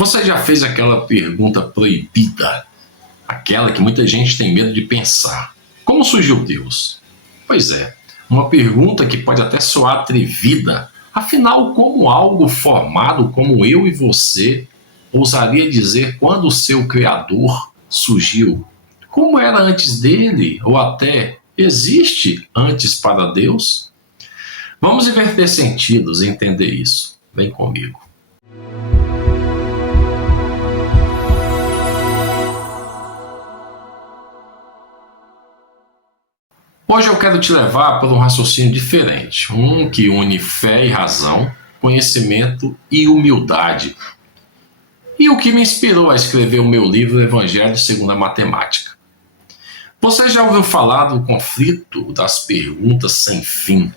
Você já fez aquela pergunta proibida? Aquela que muita gente tem medo de pensar. Como surgiu Deus? Pois é, uma pergunta que pode até soar atrevida. Afinal, como algo formado como eu e você ousaria dizer quando o seu Criador surgiu? Como era antes dele? Ou até existe antes para Deus? Vamos inverter sentidos e entender isso. Vem comigo. Hoje eu quero te levar por um raciocínio diferente, um que une fé e razão, conhecimento e humildade. E o que me inspirou a escrever o meu livro Evangelho segundo a Matemática. Você já ouviu falar do conflito das perguntas sem fim?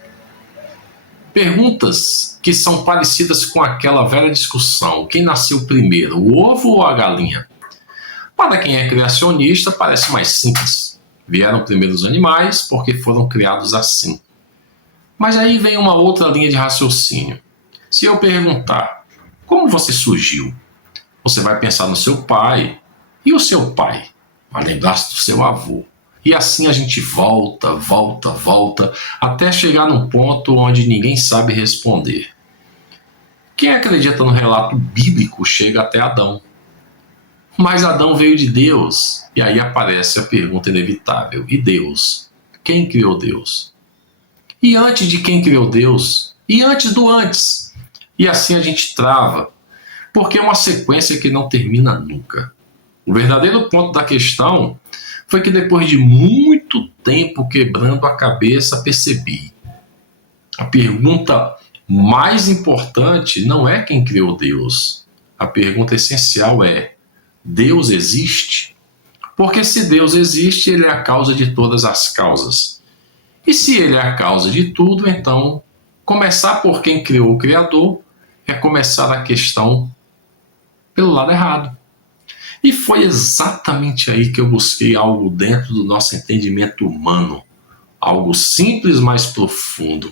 Perguntas que são parecidas com aquela velha discussão: quem nasceu primeiro, o ovo ou a galinha? Para quem é criacionista, parece mais simples. Vieram primeiro os animais porque foram criados assim. Mas aí vem uma outra linha de raciocínio. Se eu perguntar, como você surgiu? Você vai pensar no seu pai. E o seu pai? Vai lembrar-se do seu avô. E assim a gente volta, até chegar num ponto onde ninguém sabe responder. Quem acredita no relato bíblico chega até Adão. Mas Adão veio de Deus. E aí aparece a pergunta inevitável: e Deus? Quem criou Deus? E antes de quem criou Deus? E antes do antes? E assim a gente trava, porque é uma sequência que não termina nunca. O verdadeiro ponto da questão foi que depois de muito tempo quebrando a cabeça, percebi: a pergunta mais importante não é quem criou Deus. A pergunta essencial é: Deus existe? Porque se Deus existe, Ele é a causa de todas as causas. E se Ele é a causa de tudo, então começar por quem criou o Criador é começar a questão pelo lado errado. E foi exatamente aí que eu busquei algo dentro do nosso entendimento humano, algo simples, mas profundo,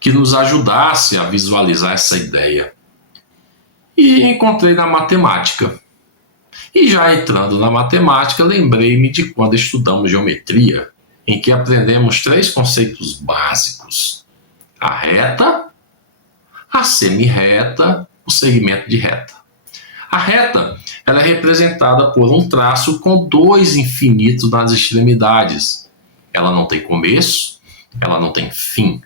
que nos ajudasse a visualizar essa ideia. E encontrei na matemática. E já entrando na matemática, lembrei-me de quando estudamos geometria, em que aprendemos 3 conceitos básicos: a reta, a semirreta, o segmento de reta. A reta, ela é representada por um traço com 2 infinitos nas extremidades. Ela não tem começo, ela não tem fim.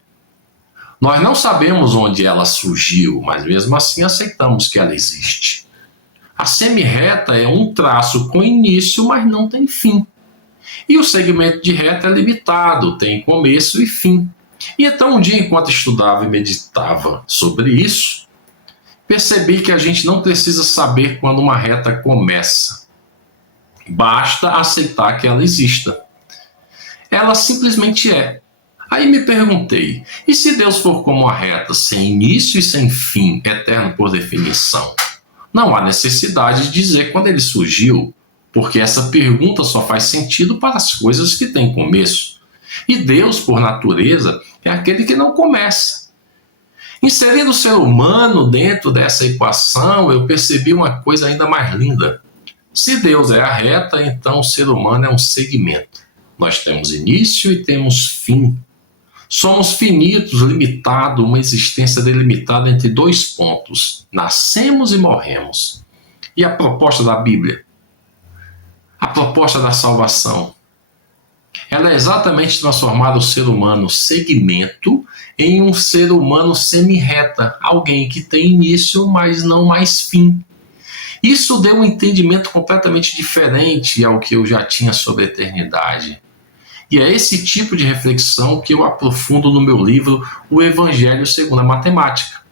Nós não sabemos onde ela surgiu, mas mesmo assim aceitamos que ela existe. A semirreta é um traço com início, mas não tem fim. E o segmento de reta é limitado, tem começo e fim. E então um dia, enquanto estudava e meditava sobre isso, percebi que a gente não precisa saber quando uma reta começa. Basta aceitar que ela exista. Ela simplesmente é. Aí me perguntei: e se Deus for como a reta, sem início e sem fim, eterno por definição? Não há necessidade de dizer quando ele surgiu, porque essa pergunta só faz sentido para as coisas que têm começo. E Deus, por natureza, é aquele que não começa. Inserindo o ser humano dentro dessa equação, eu percebi uma coisa ainda mais linda. Se Deus é a reta, então o ser humano é um segmento. Nós temos início e temos fim. Somos finitos, limitados, uma existência delimitada entre 2 pontos. Nascemos e morremos. E a proposta da Bíblia? A proposta da salvação? Ela é exatamente transformar o ser humano segmento em um ser humano semirreta, alguém que tem início, mas não mais fim. Isso deu um entendimento completamente diferente ao que eu já tinha sobre a eternidade. E é esse tipo de reflexão que eu aprofundo no meu livro O Evangelho segundo a Matemática,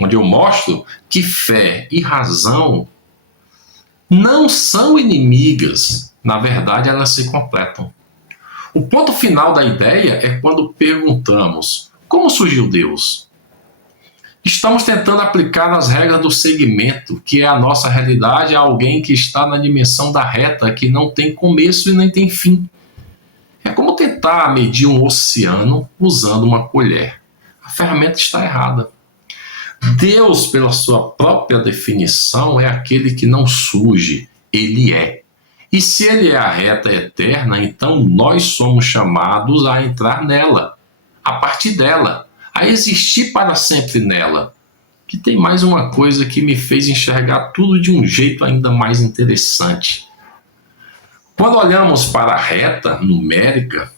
onde eu mostro que fé e razão não são inimigas, na verdade elas se completam. O ponto final da ideia é quando perguntamos: como surgiu Deus? Estamos tentando aplicar as regras do segmento, que é a nossa realidade, a alguém que está na dimensão da reta, que não tem começo e nem tem fim. É como tentar medir um oceano usando uma colher. A ferramenta está errada. Deus, pela sua própria definição, é aquele que não surge, ele é. E se ele é a reta eterna, então nós somos chamados a entrar nela, a partir dela, a existir para sempre nela. Que tem mais uma coisa que me fez enxergar tudo de um jeito ainda mais interessante. Quando olhamos para a reta numérica,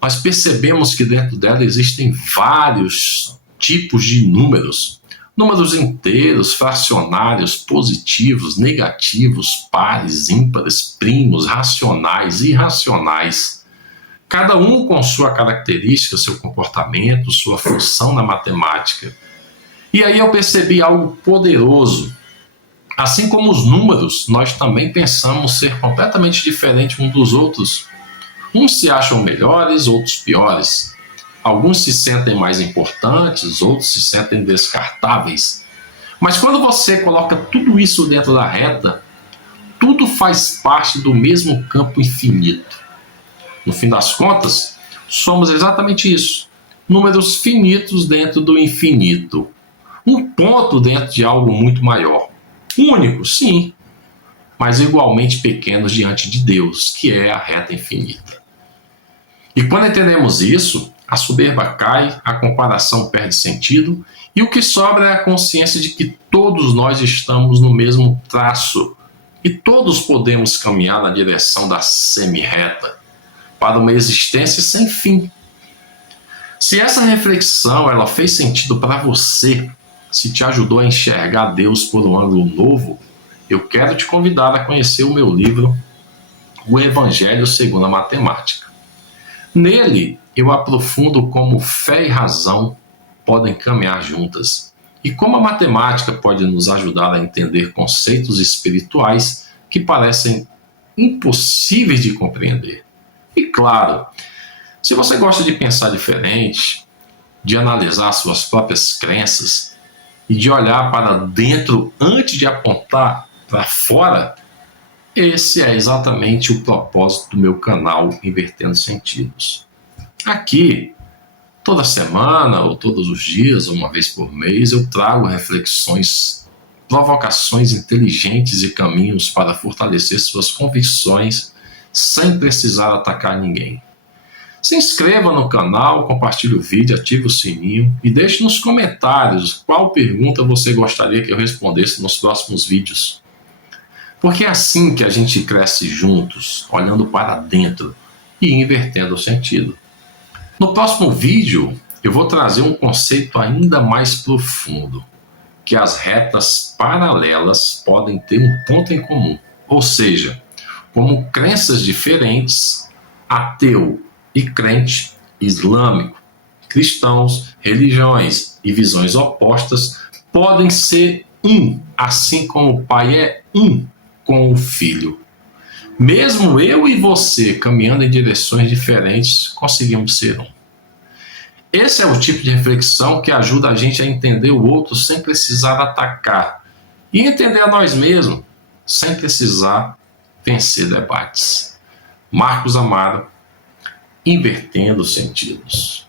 nós percebemos que dentro dela existem vários tipos de números. Números inteiros, fracionários, positivos, negativos, pares, ímpares, primos, racionais, irracionais. Cada um com sua característica, seu comportamento, sua função na matemática. E aí eu percebi algo poderoso. Assim como os números, nós também pensamos ser completamente diferentes uns dos outros. Uns se acham melhores, outros piores. Alguns se sentem mais importantes, outros se sentem descartáveis. Mas quando você coloca tudo isso dentro da reta, tudo faz parte do mesmo campo infinito. No fim das contas, somos exatamente isso. Números finitos dentro do infinito. Um ponto dentro de algo muito maior. Único, sim, mas igualmente pequenos diante de Deus, que é a reta infinita. E quando entendemos isso, a soberba cai, a comparação perde sentido, e o que sobra é a consciência de que todos nós estamos no mesmo traço, e todos podemos caminhar na direção da semi-reta, para uma existência sem fim. Se essa reflexão ela fez sentido para você, se te ajudou a enxergar Deus por um ângulo novo, eu quero te convidar a conhecer o meu livro, O Evangelho segundo a Matemática. Nele, eu aprofundo como fé e razão podem caminhar juntas e como a matemática pode nos ajudar a entender conceitos espirituais que parecem impossíveis de compreender. E claro, se você gosta de pensar diferente, de analisar suas próprias crenças e de olhar para dentro antes de apontar para fora, esse é exatamente o propósito do meu canal Invertendo Sentidos. Aqui, toda semana ou todos os dias, uma vez por mês, eu trago reflexões, provocações inteligentes e caminhos para fortalecer suas convicções sem precisar atacar ninguém. Se inscreva no canal, compartilhe o vídeo, ative o sininho e deixe nos comentários qual pergunta você gostaria que eu respondesse nos próximos vídeos. Porque é assim que a gente cresce juntos, olhando para dentro e invertendo o sentido. No próximo vídeo, eu vou trazer um conceito ainda mais profundo, que as retas paralelas podem ter um ponto em comum. Ou seja, como crenças diferentes, ateu e crente, islâmico, cristãos, religiões e visões opostas podem ser um, assim como o Pai é um com o Filho. Mesmo eu e você caminhando em direções diferentes, conseguimos ser um. Esse é o tipo de reflexão que ajuda a gente a entender o outro sem precisar atacar e entender a nós mesmos sem precisar vencer debates. Marcos Amaro, Invertendo Sentidos.